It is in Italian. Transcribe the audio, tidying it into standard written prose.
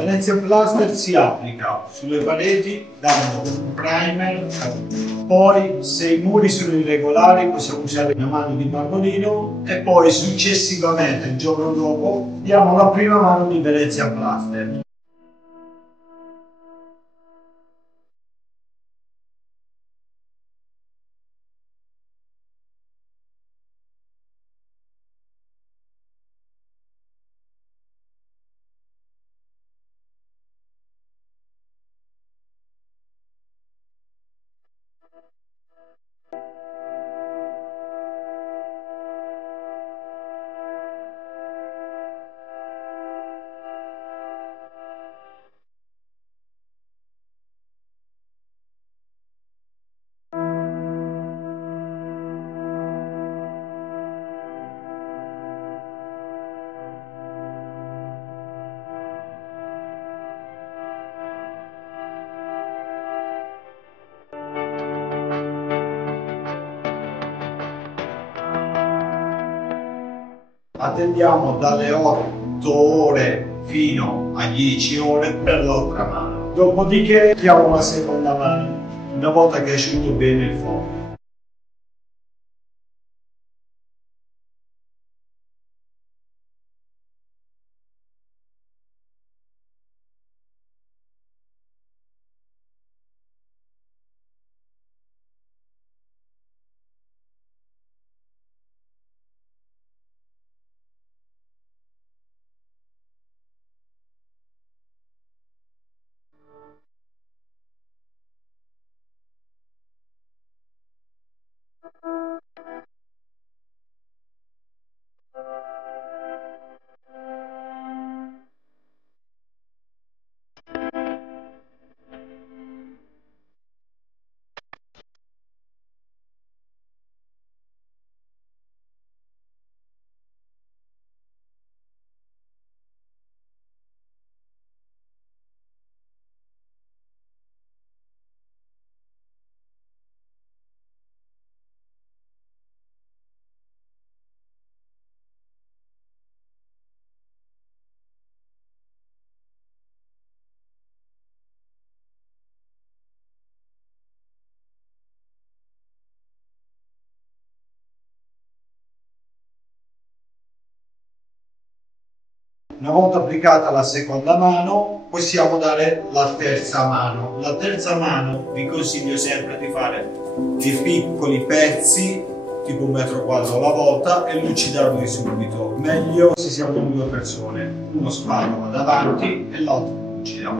Venezia Plaster si applica sulle pareti dando un primer, poi se i muri sono irregolari possiamo usare una mano di marmolino e poi successivamente il giorno dopo diamo la prima mano di Venezia Plaster. Attendiamo dalle 8 ore fino a 10 ore per l'altra mano. Dopodiché diamo la seconda mano, una volta che è asciutto bene il fuoco. Una volta applicata la seconda mano, possiamo dare la terza mano. La terza mano vi consiglio sempre di fare dei piccoli pezzi, tipo 1 metro quadro alla volta, e lucidarli subito. Meglio se siamo 2 persone. Uno spalla davanti e l'altro lucida.